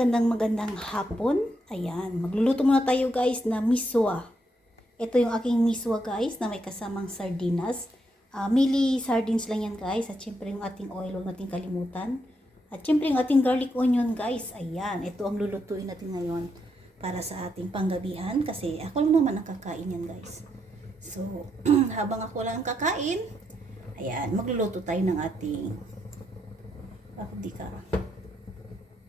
magandang hapon. Ayan, magluluto muna tayo guys na miswa. Ito yung aking miswa guys na may kasamang sardinas. Mili sardines lang yan guys. At syempre yung ating oil, huwag natin kalimutan. At syempre yung ating garlic onion guys. Ayan, ito ang lulutuin natin ngayon para sa ating panggabihan. Kasi ako lang naman ang kakain yan guys. So, habang ako lang ang kakain, ayan, magluluto tayo ng ating...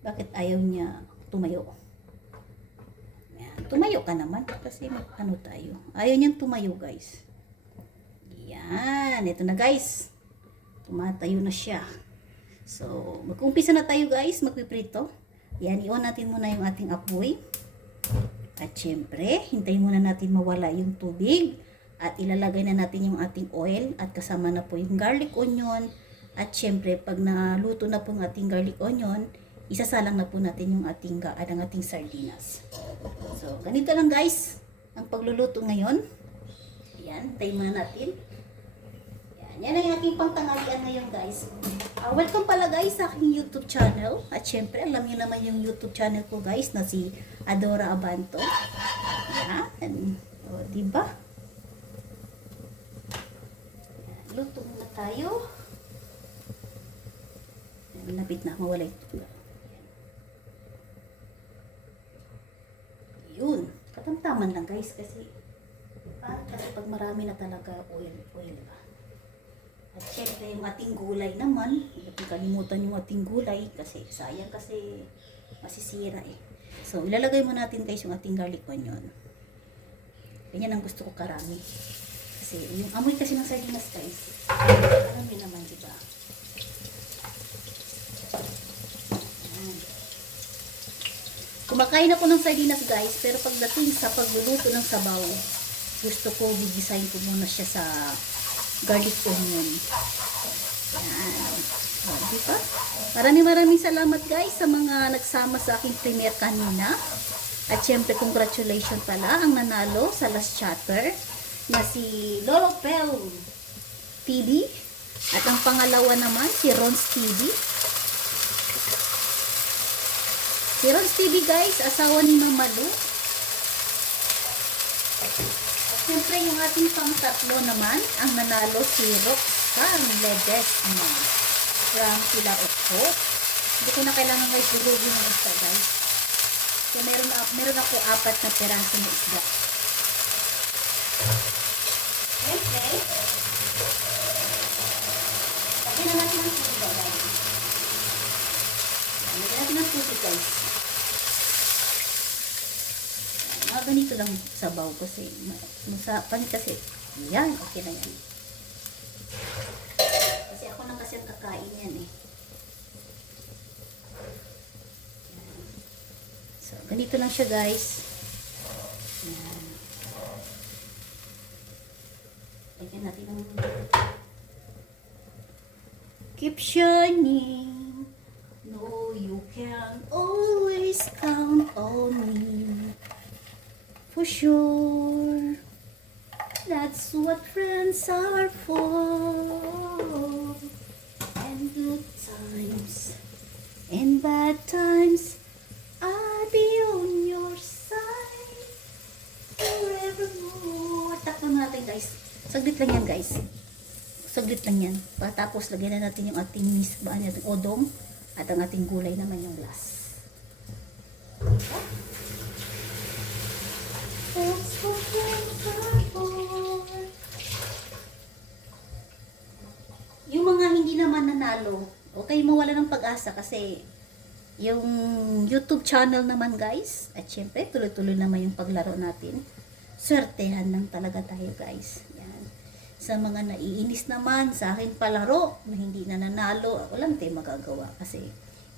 Bakit ayaw niya tumayo? Ayan. Tumayo ka naman. Kasi ano tayo. Ayaw niyang tumayo guys. Ayan. Ito na guys. Tumatayo na siya. So, mag-umpisa na tayo guys. Magpiprito. Ayan. I-on natin muna yung ating apoy. At syempre, hintayin muna natin mawala yung tubig. At ilalagay na natin yung ating oil. At kasama na po yung garlic onion. At syempre, pag naluto na po yung ating garlic onion, isasalang na po natin yung ating sardinas. So, ganito lang guys, ang pagluluto ngayon. Ayan, tayo muna natin. Ayan, yan ang aking pangtanghalian ngayon guys. Welcome pala guys sa aking YouTube channel. At syempre, alam niyo naman yung YouTube channel ko guys na si Adora Abanto. Ayan, o diba? Ayan, luto muna tayo. Ayan, lapit na mawala ito. Yun, katamtaman lang guys kasi pag marami na talaga oil ba. At syempre yung ating gulay naman, hindi natin kalimutan yung ating gulay kasi sayang kasi masisira eh. So ilalagay mo natin guys yung ating garlic onion. Ganyan ang gusto ko karami. Kasi yung amoy kasi ng sardinas guys, karami naman diba. Kumakain ako ng sardinas guys, pero pagdating sa pagluluto ng sabaw, gusto ko bigisahin ko muna siya sa garlic onion. Ayan. O, diba? Maraming salamat guys sa mga nagsama sa aking premiere kanina. At syempre congratulations pala ang nanalo sa last chatter na si Lolo Pel TV. At ang pangalawa naman si Ron's TV. Si Ron's TV guys, asawa ni Mama Lu. At siyempre yung ating pang-tatlo naman, ang nanalo si Roxanne Ledesma from Sila Okpo. Hindi ko na kailangan guys durugin ng isda guys. So meron ako 4 na peraso na isda. Siyempre, lagyan na natin ang tubig guys. Lagyan natin ang tubig guys. Ganito lang sabaw kasi masapan kasi yan, okay na yan kasi ako lang kasi ang kakain yan eh. So ganito lang siya guys. Yan. Lagyan natin ang keep shining, no you can always count on me. For sure, that's what friends are for. And good times and bad times, I'll be on your side forevermore. Takpan natin guys. Saglit lang yan guys. Saglit lang yan. Tapos lagyan na natin yung ating ating odong at ang ating gulay naman yung last. Yung mga hindi naman nanalo, okay mawala ng pag-asa kasi yung YouTube channel naman guys, at syempre tuloy-tuloy naman yung paglaro natin. Swertehan lang talaga tayo guys. Yan. Sa mga naiinis naman sa akin palaro na hindi na nanalo, ako lang tayo magagawa kasi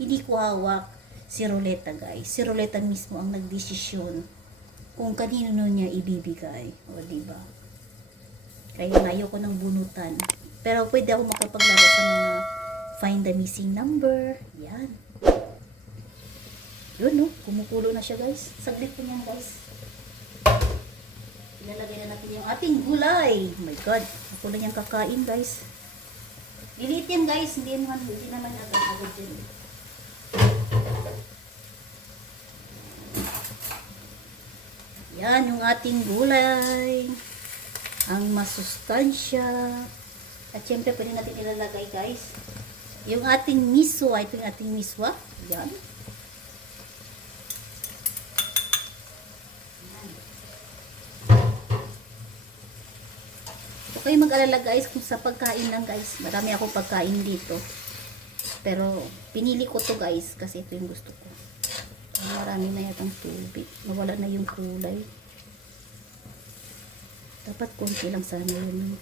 hindi ko hawak si Roleta guys. Si Roleta mismo ang nagdesisyon kung kanino niya ibibigay. O, diba? Kaya ayoko ng bunutan. Pero pwede ako makapaglaro sa mga find the missing number. Yan. Yun, no? Kumukulo na siya, guys. Saglit po yan, guys. Ilalagay na natin yung ating gulay. Oh my God. Ako lang yung kakain, guys. Lilit yan, guys. Hindi naman agad-agad yan. Yan yung ating gulay. Ang masustansya. At syempre, pwede natin ilalagay, guys, yung ating miswa. Ito yung ating miswa. Yan. Huwag kayong mag-alala, guys, kung sa pagkain lang, guys. Marami akong pagkain dito. Pero, pinili ko to, guys, kasi ito yung gusto ko. Marami na yatang tubig. Nawala na yung kulay. Dapat konti lang sana yun.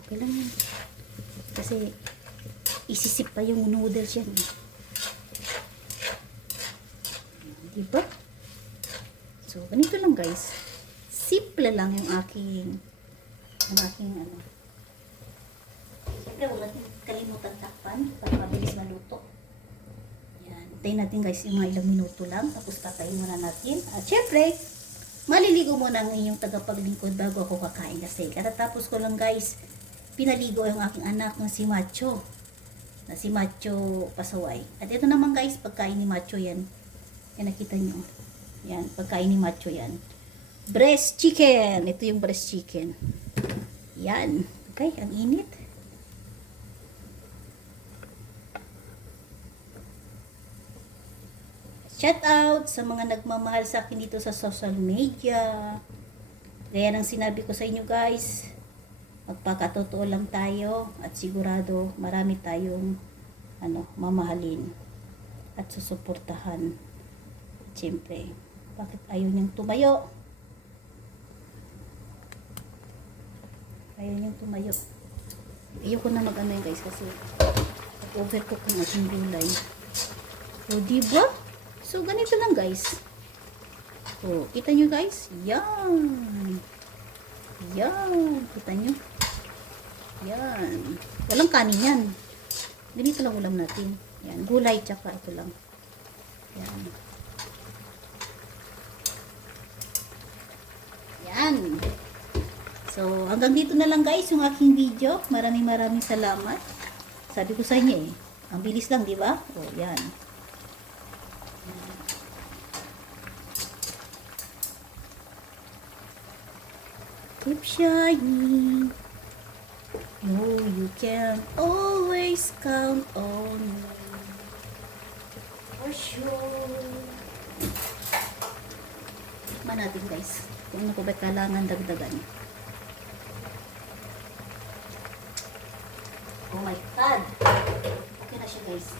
Okay lang yun. Kasi, isisip pa yung noodles yan. Diba? So, ganito lang, guys. Simple lang yung aking ano. Siyempre, huwag natin kalimutan takpan para mabilis maluto. Yan. Hintayin natin, guys, yung mga ilang minuto lang. Tapos patayin muna natin. At syempre, maliligo muna ng inyong tagapaglingkod bago ako kakain kasi katatapos ko lang, guys, pinaligo yung aking anak na si Macho Pasaway. At ito naman, guys, pagkain ni Macho yan. Yan, nakita nyo. Yan, pagkain ni Macho yan. Breast chicken. Ito yung breast chicken. Yan. Okay, ang init. Shout out sa mga nagmamahal sa akin dito sa social media. Gaya ng sinabi ko sa inyo, guys, magpakatotoo lang tayo at sigurado marami tayong mamahalin at susuportahan. Siyempre, bakit ayaw niyang tumayo? Ayaw niyang tumayo. Ayoko na mag-ano yun, guys, kasi overcook ng ating gulay. O, diba? So, ganito lang, guys. O, kita nyo, guys? Yan. Yan. Kita nyo? Yan. Walang kanin yan. Ganito lang ulam natin. Yan. Gulay, tsaka ito lang. Yan. Yan. So, hanggang dito na lang, guys, yung aking video. Maraming salamat. Sabi ko sa inyo ang bilis lang, di ba? O, yan. Keep shining. No, you can always count on me. For sure. Tikman natin, guys. Kung ano ko ba kailangan dagdagan. Oh my God. Okay na siya, guys.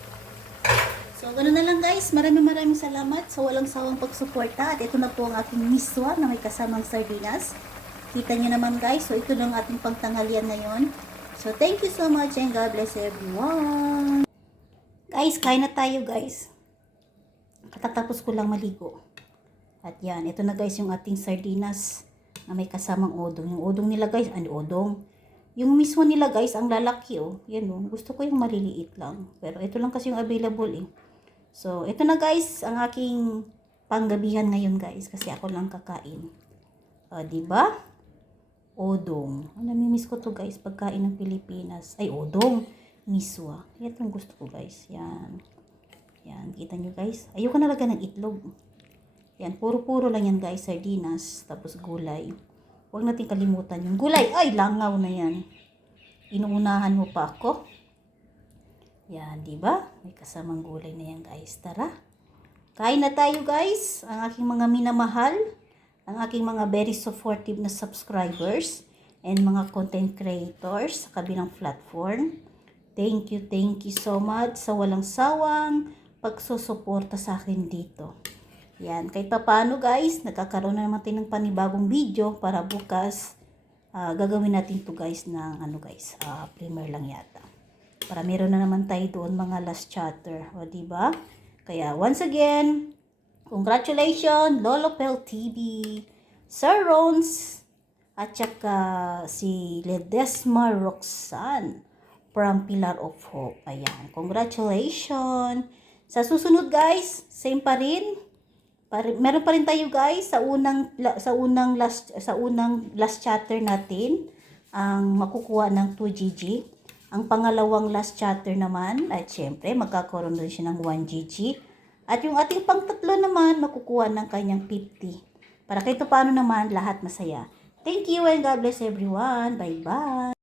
So, ganoon na lang, guys. Maraming salamat sa walang sawang pagsuporta. At ito na po ang aking miswa na may kasamang sardinas. Kita nyo naman, guys. So, ito lang ating pangtanghalian ngayon. So, thank you so much and God bless everyone. Guys, kain na tayo, guys. Katatapos ko lang maligo. At yan, ito na, guys, yung ating sardinas na may kasamang odong. Yung odong nila, guys, odong. Yung mismo nila, guys, ang lalaki, oh. Yan, oh. Gusto ko yung maliliit lang. Pero ito lang kasi yung available, eh. So, ito na, guys, ang aking panggabihan ngayon, guys. Kasi ako lang kakain. Diba? Odong. Namimiss ko to, guys, pagkain ng Pilipinas. Ay, odong. Miswa. Yan yung gusto ko, guys. Yan. Yan. Kita nyo, guys. Ayoko na lagyan ng itlog. Yan. Puro-puro lang yan, guys. Sardinas. Tapos gulay. Huwag natin kalimutan yung gulay. Ay, langaw na yan. Inuunahan mo pa ako. Yan, di ba? May kasamang gulay na yan, guys. Tara. Kain na tayo, guys. Ang aking mga minamahal. Ang aking mga very supportive na subscribers. And mga content creators sa kabilang platform. Thank you so much sa walang sawang pagsusuporta sa akin dito. Yan, kahit pa paano, guys, nagkakaroon na naman tayo ng panibagong video para bukas gagawin natin to, guys, ng premiere lang yata. Para meron na naman tayo doon mga last chatter, o diba? Kaya once again, congratulations Lolo Pel TV, Sir Rons, at saka si Ledesma Roxanne from Pillar of Hope. Ayan, congratulations. Sa susunod, guys, same pa rin. Meron pa rin tayo, guys, sa unang last chatter natin ang makukuha ng 2GG. Ang pangalawang last chatter naman ay syempre magkakaroon din siya ng 1GG. At yung ating pang-tatlo naman, makukuha ng kanyang 50. Para kahit paano naman, lahat masaya. Thank you and God bless everyone. Bye-bye.